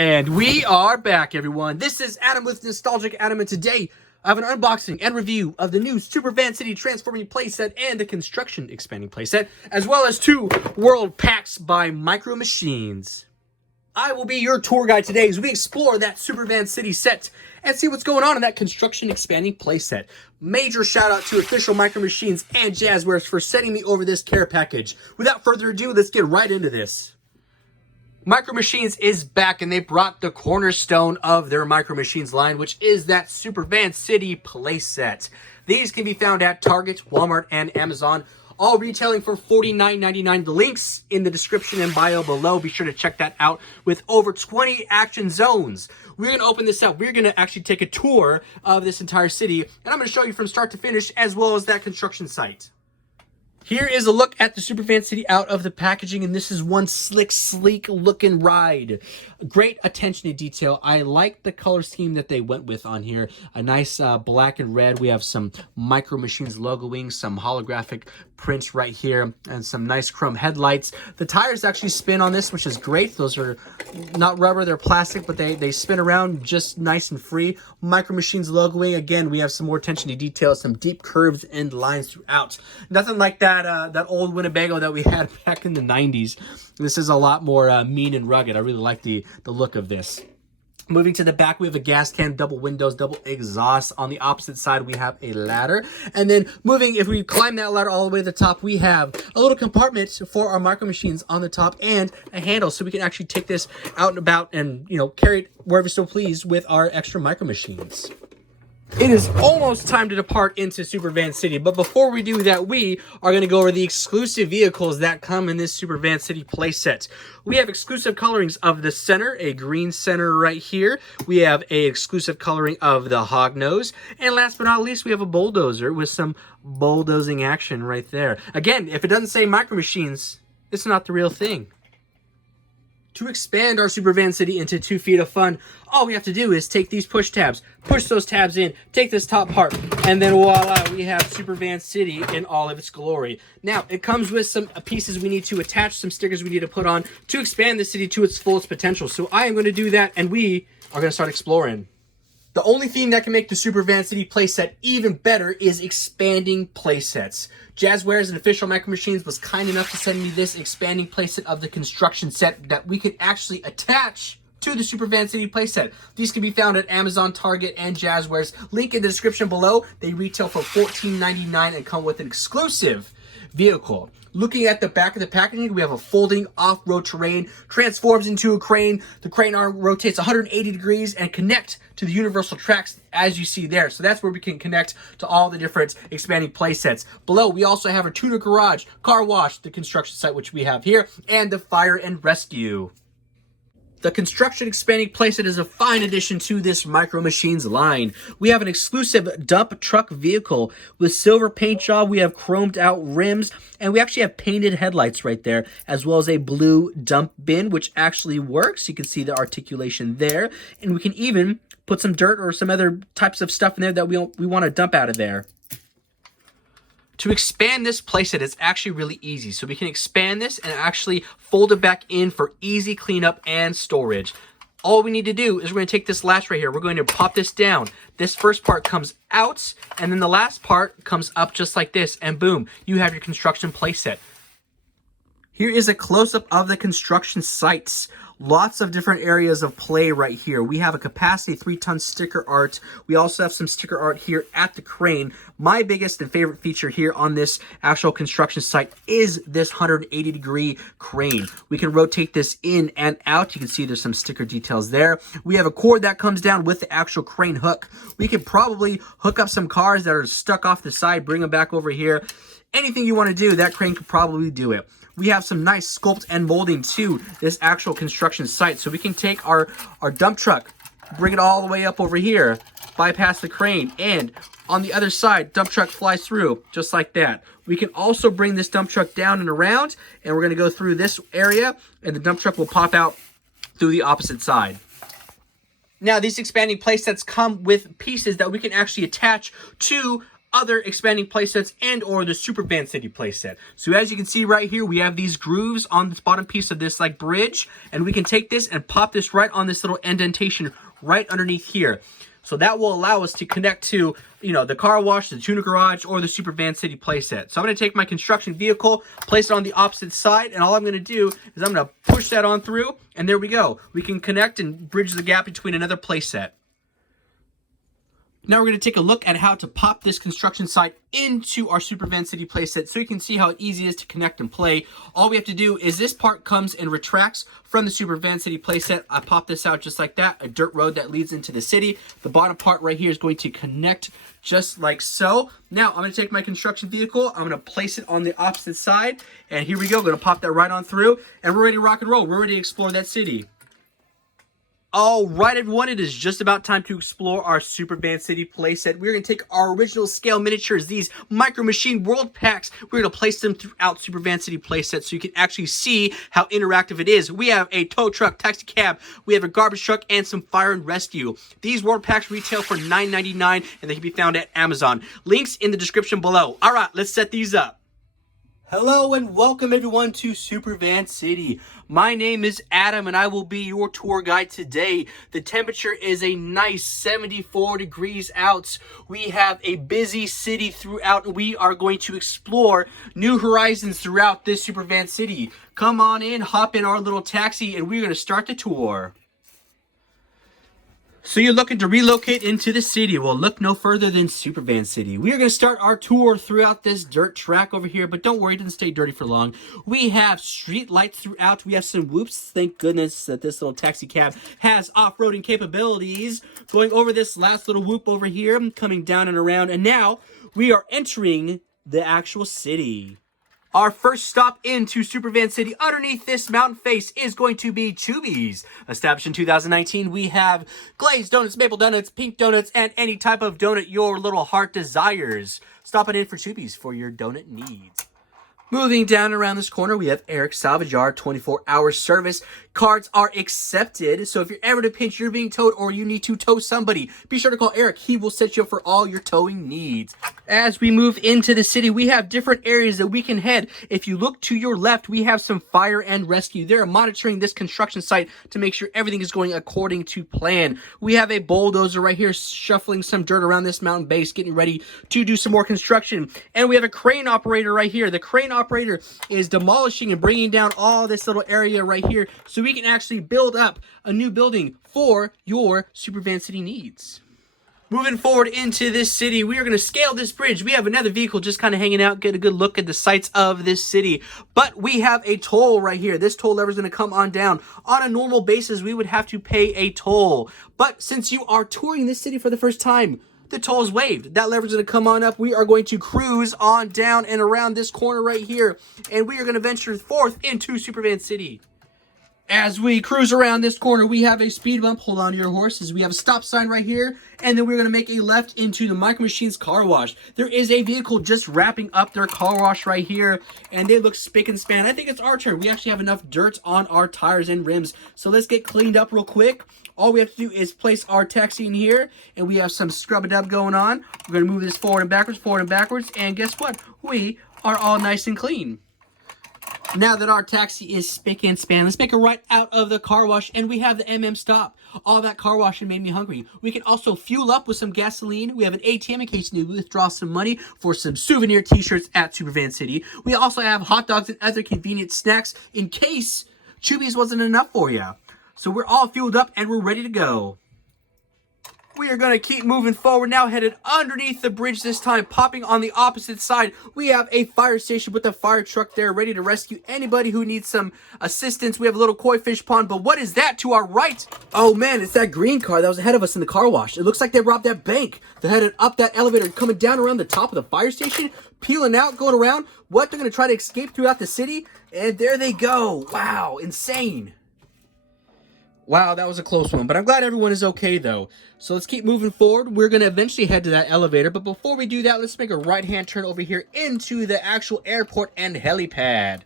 And we are back, everyone. This is Adam with Nostalgic Adam, and today I have an unboxing and review of the new Supervan City Transforming Playset and the Construction Expanding Playset, as well as 2 World Packs by Micro Machines. I will be your tour guide today as we explore that Supervan City set and see what's going on in that Construction Expanding Playset. Major shout out to official Micro Machines and Jazwares for sending me over this care package. Without further ado, let's get right into this. Micro Machines is back, and they brought the cornerstone of their Micro Machines line, which is that Supervan City playset. These can be found at Target, Walmart, and Amazon, all retailing for $49.99. The links in the description and bio below. Be sure to check that out. With over 20 action zones, we're going to open this up. We're going to actually take a tour of this entire city, and I'm going to show you from start to finish, as well as that construction site. Here is a look at the Supervan City out of the packaging, and this is one slick, sleek looking ride. Great attention to detail. I like the color scheme that they went with on here. A nice black and red. We have some Micro Machines logoing, some holographic prints right here, and some nice chrome headlights. The tires actually spin on this, which is great. Those are not rubber, they're plastic, but they spin around just nice and free. Micro Machines logoing. Again, we have some more attention to detail, some deep curves and lines throughout. Nothing like that old Winnebago that we had back in the 90s. This is a lot more mean and rugged. I really like the look of this. Moving to the back, we have a gas can, double windows, double exhaust. On the opposite side, we have a ladder. And then moving, if we climb that ladder all the way to the top, we have a little compartment for our Micro Machines on the top and a handle, so we can actually take this out and about and, carry it wherever so please with our extra Micro Machines. It is almost time to depart into Supervan City, but before we do that, we are going to go over the exclusive vehicles that come in this Supervan City playset. We have exclusive colorings of the center, a green center right here. We have a exclusive coloring of the hognose, and last but not least, we have a bulldozer with some bulldozing action right there. Again, if it doesn't say Micro Machines, it's not the real thing. To expand our Supervan City into 2 feet of fun, all we have to do is take these push tabs, push those tabs in, take this top part, and then voila, we have Supervan City in all of its glory. Now, it comes with some pieces we need to attach, some stickers we need to put on to expand the city to its fullest potential. So I am going to do that, and we are going to start exploring. The only thing that can make the Supervan City playset even better is expanding playsets. Jazwares and official Micro Machines was kind enough to send me this expanding playset of the construction set that we can actually attach to the Supervan City playset. These can be found at Amazon, Target, and Jazwares. Link in the description below. They retail for $14.99 and come with an exclusive vehicle. Looking at the back of the packaging, we have a folding off-road terrain, transforms into a crane. The crane arm rotates 180 degrees and connect to the universal tracks as you see there. So that's where we can connect to all the different expanding playsets. Below, we also have a tuner garage, car wash, the construction site which we have here, and the fire and rescue. The Construction Expanding Playset is a fine addition to this Micro Machines line. We have an exclusive dump truck vehicle with silver paint job. We have chromed out rims, and we actually have painted headlights right there, as well as a blue dump bin, which actually works. You can see the articulation there, and we can even put some dirt or some other types of stuff in there that we want to dump out of there. To expand this playset, it's actually really easy. So we can expand this and actually fold it back in for easy cleanup and storage. All we need to do is we're going to take this latch right here. We're going to pop this down. This first part comes out, and then the last part comes up just like this, and boom, you have your construction playset. Here is a close-up of the construction sites. Lots of different areas of play right here. We have a capacity 3-ton sticker art. We also have some sticker art here at the crane. My biggest and favorite feature here on this actual construction site is this 180-degree crane. We can rotate this in and out. You can see there's some sticker details there. We have a cord that comes down with the actual crane hook. We could probably hook up some cars that are stuck off the side, bring them back over here. Anything you want to do, that crane could probably do it. We have some nice sculpt and molding to this actual construction site. So we can take our dump truck, bring it all the way up over here, bypass the crane, and on the other side, dump truck flies through just like that. We can also bring this dump truck down and around, and we're going to go through this area, and the dump truck will pop out through the opposite side. Now, these expanding playsets come with pieces that we can actually attach to other expanding playsets and or the Supervan City playset. So as you can see right here, we have these grooves on this bottom piece of this like bridge, and we can take this and pop this right on this little indentation right underneath here. So that will allow us to connect to, you know, the car wash, the tuner garage, or the Supervan City playset. So I'm going to take my construction vehicle, place it on the opposite side, and all I'm going to do is I'm going to push that on through, and there we go. We can connect and bridge the gap between another playset. Now we're going to take a look at how to pop this construction site into our Supervan City playset so you can see how easy it is to connect and play. All we have to do is this part comes and retracts from the Supervan City playset. I pop this out just like that, a dirt road that leads into the city. The bottom part right here is going to connect just like so. Now I'm going to take my construction vehicle, I'm going to place it on the opposite side, and here we go. I'm going to pop that right on through, and we're ready to rock and roll. We're ready to explore that city. All right, everyone, it is just about time to explore our Supervan City playset. We're going to take our original scale miniatures, these Micro Machine World Packs. We're going to place them throughout Supervan City playset so you can actually see how interactive it is. We have a tow truck, taxi cab, we have a garbage truck, and some fire and rescue. These World Packs retail for $9.99, and they can be found at Amazon. Links in the description below. All right, let's set these up. Hello and welcome everyone to Supervan City. My name is Adam and I will be your tour guide today. The temperature is a nice 74 degrees out. We have a busy city throughout. We are going to explore new horizons throughout this Supervan City. Come on in, hop in our little taxi, and we're going to start the tour. So you're looking to relocate into the city? Well, look no further than Supervan City. We are going to start our tour throughout this dirt track over here, but don't worry, it doesn't stay dirty for long. We have street lights throughout. We have some whoops. Thank goodness that this little taxi cab has off-roading capabilities. Going over this last little whoop over here, coming down and around, and now we are entering the actual city. Our first stop into Supervan City underneath this mountain face is going to be Chubby's. Established in 2019, we have glazed donuts, maple donuts, pink donuts, and any type of donut your little heart desires. Stop it in for Chubby's for your donut needs. Moving down around this corner, we have Eric Salvage Yard, 24-hour service. Cards are accepted, so if you're ever in a pinch, you're being towed, or you need to tow somebody, be sure to call Eric. He will set you up for all your towing needs. As we move into the city, we have different areas that we can head. If you look to your left, we have some fire and rescue. They're monitoring this construction site to make sure everything is going according to plan. We have a bulldozer right here shuffling some dirt around this mountain base, getting ready to do some more construction. And we have a crane operator right here. The crane operator is demolishing and bringing down all this little area right here so we can actually build up a new building for your Supervan City needs. Moving forward into this city, we are going to scale this bridge. We have another vehicle just kind of hanging out, get a good look at the sights of this city. But we have a toll right here. This toll lever is going to come on down. On a normal basis, we would have to pay a toll. But since you are touring this city for the first time, the toll is waived. That lever is going to come on up. We are going to cruise on down and around this corner right here. And we are going to venture forth into Supervan City. As we cruise around this corner, we have a speed bump. Hold on to your horses. We have a stop sign right here. And then we're going to make a left into the Micro Machines car wash. There is a vehicle just wrapping up their car wash right here. And they look spick and span. I think it's our turn. We actually have enough dirt on our tires and rims. So let's get cleaned up real quick. All we have to do is place our taxi in here. And we have some scrub-a-dub going on. We're going to move this forward and backwards. And guess what? We are all nice and clean. Now that our taxi is spick and span, let's make a right out of the car wash, and we have the MM stop. All that car washing made me hungry. We can also fuel up with some gasoline. We have an ATM in case you need to withdraw some money for some souvenir t-shirts at Supervan City. We also have hot dogs and other convenient snacks in case Chubby's wasn't enough for you. So we're all fueled up and we're ready to go. We are going to keep moving forward now, headed underneath the bridge this time, popping on the opposite side. We have a fire station with a fire truck there ready to rescue anybody who needs some assistance. We have a little koi fish pond, but what is that to our right? Oh man, it's that green car that was ahead of us in the car wash. It looks like they robbed that bank. They're headed up that elevator, coming down around the top of the fire station, peeling out, going around. What? They're going to try to escape throughout the city? And there they go. Wow, insane. Wow, that was a close one, but I'm glad everyone is okay, though. So let's keep moving forward. We're going to eventually head to that elevator, but before we do that, let's make a right-hand turn over here into the actual airport and helipad.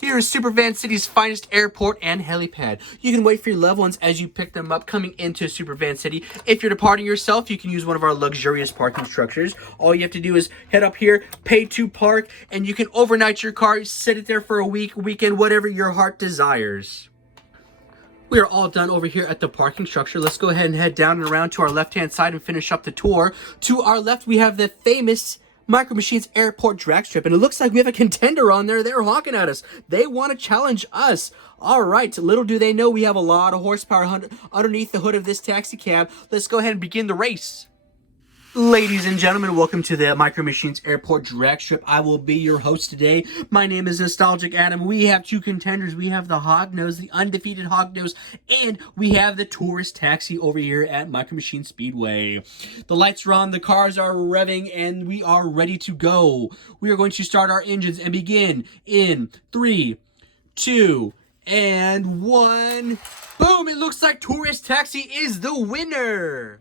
Here is Supervan City's finest airport and helipad. You can wait for your loved ones as you pick them up coming into Supervan City. If you're departing yourself, you can use one of our luxurious parking structures. All you have to do is head up here, pay to park, and you can overnight your car, sit it there for a week, weekend, whatever your heart desires. We are all done over here at the parking structure. Let's go ahead and head down and around to our left-hand side and finish up the tour. To our left, we have the famous Micro Machines Airport drag strip, and it looks like we have a contender on there. They're honking at us. They want to challenge us. All right, little do they know we have a lot of horsepower underneath the hood of this taxi cab. Let's go ahead and begin the race. Ladies and gentlemen, welcome to the Micro Machines Airport drag strip. I will be your host today. My name is Nostalgic Adam. We have two contenders. We have the Hognose, the undefeated Hognose, and we have the tourist taxi over here at Micro Machines Speedway. The lights are on, the cars are revving, and we are ready to go. We are going to start our engines and begin in 3, 2, and 1. Boom! It looks like Tourist Taxi is the winner.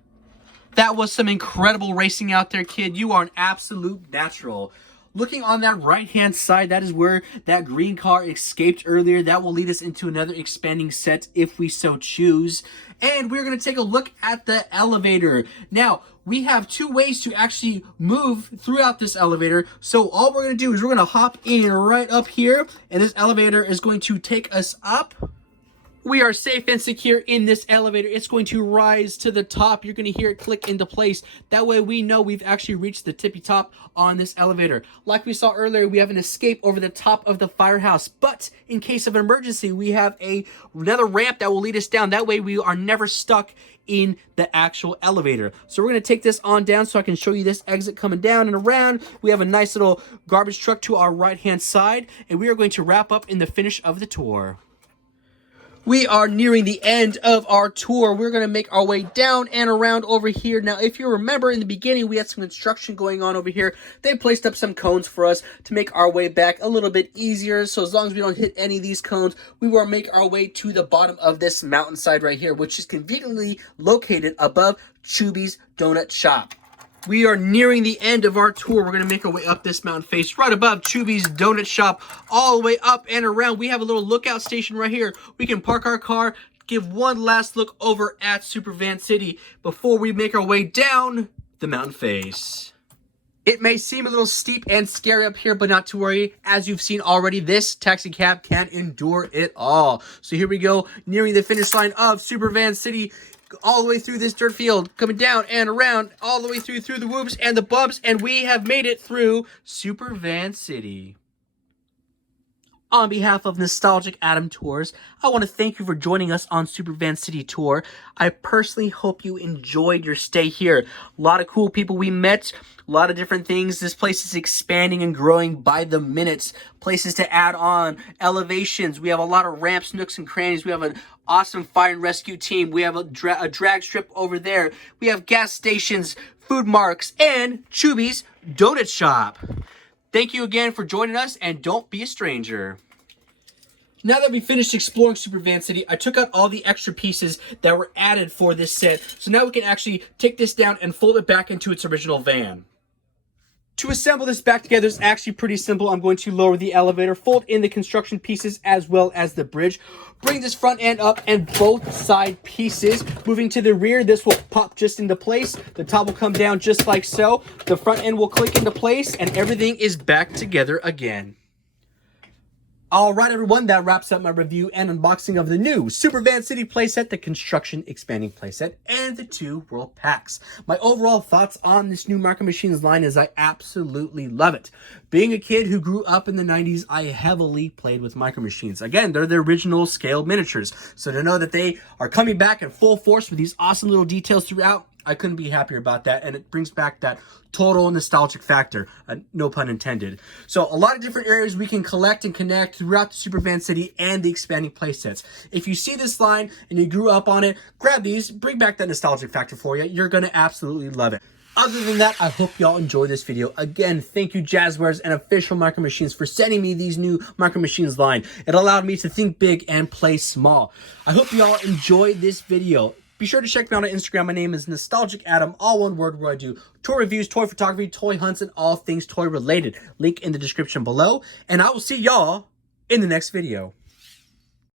That was some incredible racing out there, kid. You are an absolute natural. Looking on that right-hand side, that is where that green car escaped earlier. That will lead us into another expanding set if we so choose. And we're going to take a look at the elevator. Now, we have two ways to actually move throughout this elevator. So all we're going to do is we're going to hop in right up here, and this elevator is going to take us up. We are safe and secure in this elevator. It's going to rise to the top. You're going to hear it click into place. That way we know we've actually reached the tippy top on this elevator. Like we saw earlier, we have an escape over the top of the firehouse. But in case of an emergency, we have another ramp that will lead us down. That way we are never stuck in the actual elevator. So we're going to take this on down so I can show you this exit coming down and around. We have a nice little garbage truck to our right-hand side. And we are going to wrap up in the finish of the tour. We are nearing the end of our tour. We're going to make our way down and around over here. Now, if you remember in the beginning, we had some construction going on over here. They placed up some cones for us to make our way back a little bit easier. So as long as we don't hit any of these cones, we will make our way to the bottom of this mountainside right here, which is conveniently located above Chubby's Donut Shop. We are nearing the end of our tour. We're going to make our way up this mountain face right above Chubby's Donut Shop, all the way up and around. We have a little lookout station right here. We can park our car, give one last look over at Supervan City before we make our way down the mountain face. It may seem a little steep and scary up here, but not to worry. As you've seen already, this taxi cab can endure it all. So here we go, nearing the finish line of Supervan City. All the way through this dirt field, coming down and around, all the way through the whoops and the bumps, and we have made it through Supervan City. On behalf of Nostalgic Adam Tours, I want to thank you for joining us on Supervan City Tour. I personally hope you enjoyed your stay here. A lot of cool people we met, a lot of different things. This place is expanding and growing by the minutes. Places to add on, elevations. We have a lot of ramps, nooks, and crannies. We have an awesome fire and rescue team. We have a drag strip over there. We have gas stations, food marks, and Chubby's Donut Shop. Thank you again for joining us, and don't be a stranger. Now that we finished exploring Supervan City, I took out all the extra pieces that were added for this set. So now we can actually take this down and fold it back into its original van. To assemble this back together is actually pretty simple. I'm going to lower the elevator, fold in the construction pieces as well as the bridge, bring this front end up and both side pieces. Moving to the rear, this will pop just into place. The top will come down just like so. The front end will click into place and everything is back together again. Alright everyone, that wraps up my review and unboxing of the new Supervan City playset, the construction expanding playset, and the 2 world packs. My overall thoughts on this new Micro Machines line is I absolutely love it. Being a kid who grew up in the 90s, I heavily played with Micro Machines. Again, they're the original scale miniatures, so to know that they are coming back in full force with these awesome little details throughout, I couldn't be happier about that, and it brings back that total nostalgic factor, no pun intended. So a lot of different areas we can collect and connect throughout the Supervan City and the expanding playsets. If you see this line and you grew up on it, grab these, bring back that nostalgic factor for you. You're going to absolutely love it. Other than that, I hope y'all enjoyed this video. Again, thank you Jazwares and Official Micro Machines for sending me these new Micro Machines line. It allowed me to think big and play small. I hope y'all enjoyed this video. Be sure to check me out on Instagram. My name is Nostalgic Adam, all one word, where I do toy reviews, toy photography, toy hunts, and all things toy related. Link in the description below. And I will see y'all in the next video.